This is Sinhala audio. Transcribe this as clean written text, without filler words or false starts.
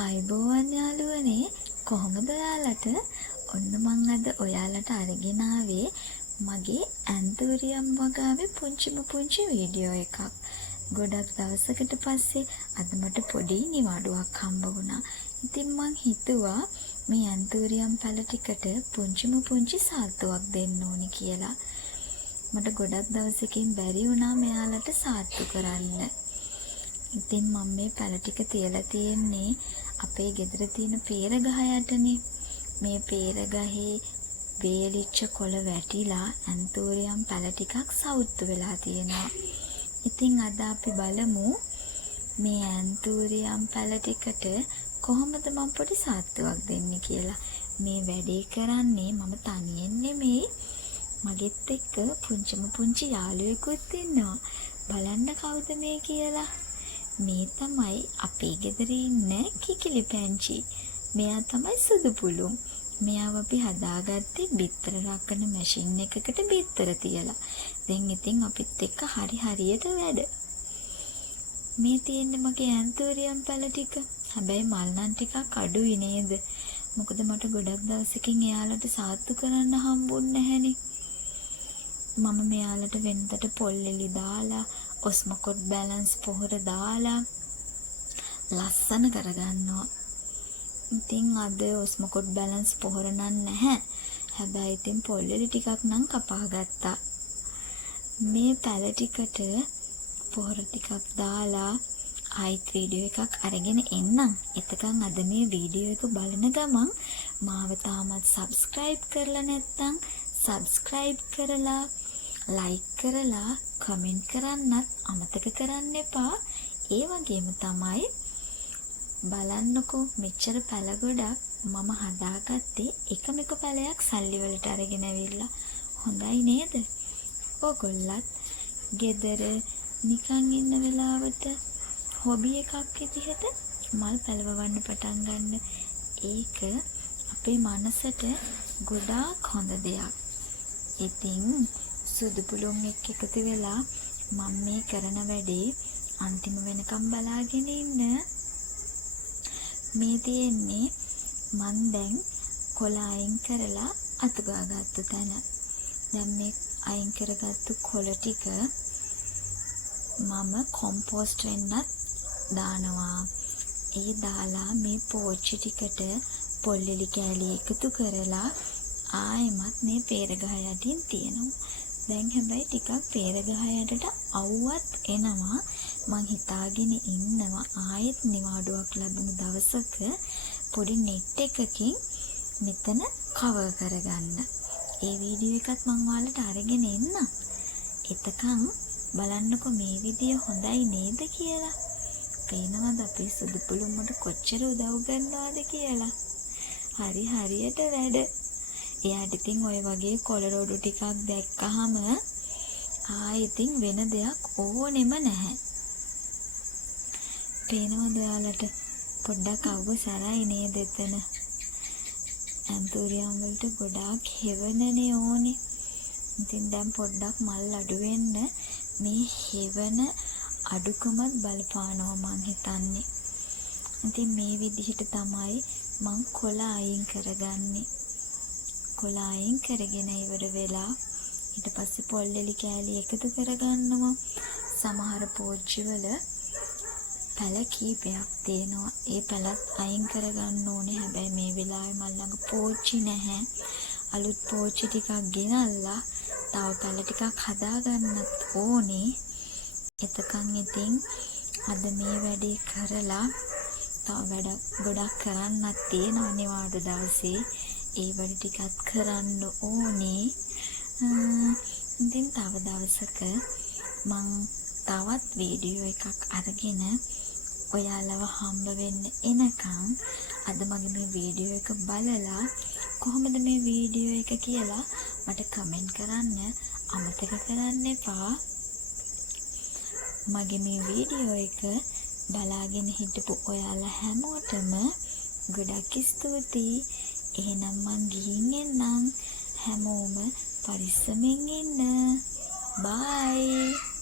ආයුබෝවන් යාළුවනේ කොහොමද ඔයාලට? ඔන්න මං අද ඔයාලට අරගෙන ආවේ මගේ ඇන්තූරියම් වගාවේ පුංචි වීඩියෝ එකක්. ගොඩක් දවසකට පස්සේ අද මට පොඩි නිවාඩුවක් හම්බ වුණා. ඉතින් මං හිතුවා මේ ඇන්තූරියම් පැල ටිකට පුංචි සාත්තුවක් දෙන්න ඕනි කියලා. මට ගොඩක් දවසකින් බැරි වුණා මෙයාලට සාත්තු කරන්න. ඉතින් මම මේ පැල ටික තියලා තියෙන්නේ අපේ ගෙදර තියෙන පේර ගහ යටනේ. මේ පේර ගහේ වේලිච්ච කොළ වැටිලා ඇන්තූරියම් පැල ටිකක් සවුත්තු වෙලා තියෙනවා. ඉතින් අද අපි බලමු මේ ඇන්තූරියම් පැල ටිකට කොහොමද මම පොඩි සාත්තුවක් දෙන්නේ කියලා. මේ වැඩේ කරන්නේ මම තනියෙන් නෙමෙයි. මගෙත් එක්ක පුංචි යාළුවෙකුත් ඉන්නවා. බලන්න කවුද මේ කියලා. මේ තමයි අපේ ගෙදර ඉන්න කිකිලි පැංචි. මෙයා තමයි සුදු පුළුම්. මෙයාව අපි හදාගත්තේ බිත්තර රක්කන මැෂින් එකකට බිත්තර තියලා. දැන් ඉතින් අපිත් එක්ක හරියට වැඩ. මේ තියෙන්නේ මගේ ඇන්තූරියම් පැල ටික. හැබැයි මල් නම් ටිකක් අඩුයි නේද? මොකද මට ගොඩක් දවසකින් එයාලට සාත්තු කරන්න හම්බුන්නේ නැහැනේ. මම මෙයාලට වෙනදට පොල්ලෙලි දාලා ඔස්මොකොට් බැලන්ස් පොහොර දාලා ලස්සන කරගන්නවා. ඉතින් අද ඔස්මොකොට් බැලන්ස් පොහොර නැහැ. හැබැයි ඉතින් පොල්ලෙලි ටිකක් නම් කපා ගත්තා. මේ පැල ටිකට පොහොර ටිකක් දාලා ආයිත් වීඩියෝ එකක් අරගෙන එන්නම්. එතකන් අද මේ වීඩියෝ එක බලන ගමන් මාව තාමත් සබ්ස්ක්‍රයිබ් කරලා නැත්නම් සබ්ස්ක්‍රයිබ් කරලා ලයික් කරලා කමෙන්ට් කරන්නත් අමතක කරන්න එපා. ඒ වගේම තමයි බලන්නකෝ මෙච්චර පැල ගොඩක් මම හදාගත්තේ එකම පැලයක් සල්ලි වලට අරගෙන ඇවිල්ලා. හොඳයි නේද? ඔයගොල්ලත් ගෙදර නිකන් ඉන්න වෙලාවට හොබි එකක් විදිහට මල් පැලවන්න පටන් ගන්න. ඒක අපේ මනසට ගොඩාක් හොඳ දෙයක්. ඉතින් සුදු පුළුන් එක්ක එකතු වෙලා මම මේ කරන වැඩේ අන්තිම වෙනකම් බලාගෙන ඉන්න. මේ තියෙන්නේ මන් දැන් කොළ අයින් කරලා අතුගාගත්තු තැන. දැන් මේ අයින් කරගත්තු කොළ ටික මම කොම්පෝස්ට් වෙන්නත් දානවා. ඒ දාලා මේ පෝච්චි ටිකට පොල්ලෙලි කෑලි එකතු කරලා ආයෙමත් මේ පේර ගහ යටින් තියනවා. දැන් හැබැයි ටිකක් පේර ගහ යටට අවුවත් එනවා. මං හිතාගෙන ඉන්නවා ආයෙත් නිවාඩුවක් ලැබුණු දවසක පොඩි නෙට් එකකින් මෙතන කවර් කරගන්න. ඒ වීඩියෝ එකත් මං ඔයාලට අරගෙන එන්නම්. එතකන් බලන්නකො මේ විදිය හොඳයි නේද කියලා. පේනවද අපේ සුදු පුළුම්මට කොච්චර උදව් කරනවද කියලා. හරියට වැඩ. එයාට ඉතින් ඔය වගේ කොළ රොඩු ටිකක් දැක්කහම ඉතින් වෙන දෙයක් ඕනෙම නැහැ. පේනවද ඔයාලට? පොඩ්ඩක් අවුව සරයි නේද එතන? ඇන්තූරියම් වලට ගොඩාක් හෙවණනේ ඕනේ. ඉතින් දැන් පොඩ්ඩක් මල් අඩු වෙන්න මේ හෙවණ අඩුකමත් බලපානවා මං හිතන්නේ. ඉතින් මේ විදිහට තමයි මං කොළ අයින් කරගන්නේ. කොළ අයින් කරගෙන ඉවර වෙලා ඊට පස්සේ පොල්ලෙලි කෑලි එකතු කරගන්නවා. සමහර පෝච්චි වල පැල කීපයක් තියෙනවා. ඒ පැලත් අයින් කරගන්න ඕනේ. හැබැයි මේ වෙලාවේ මල් ළඟ පෝච්චි නැහැ. අලුත් පෝච්චි ටිකක් ගෙනල්ලා තව පැල ටිකක් හදාගන්නත් ඕනේ. එතකන් ඉතින් අද මේ වැඩේ කරලා තව වැඩ ගොඩක් කරන්නත් තියෙනවා නිවාඩු දවසේ. ඒ වැඩ ටිකත් කරන්න ඕනේ. ඉතින් තව දවසක මං තවත් වීඩියෝ එකක් අරගෙන ඔයාලව හම්බ වෙන්න එනකම් අද මගේ මේ වීඩියෝ එක බලලා කොහොමද මේ වීඩියෝ එක කියලා මට කමෙන්ට් කරන්න අමතක කරන්න එපා. මගේ මේ වීඩියෝ එක බලාගෙන හිටපු ඔයාලා හැමෝටම ගොඩක් ස්තුතියි. එහෙනම් මං ගිහින් එන්නම්. හැමෝම පරිස්සමෙන් ඉන්න. බයි.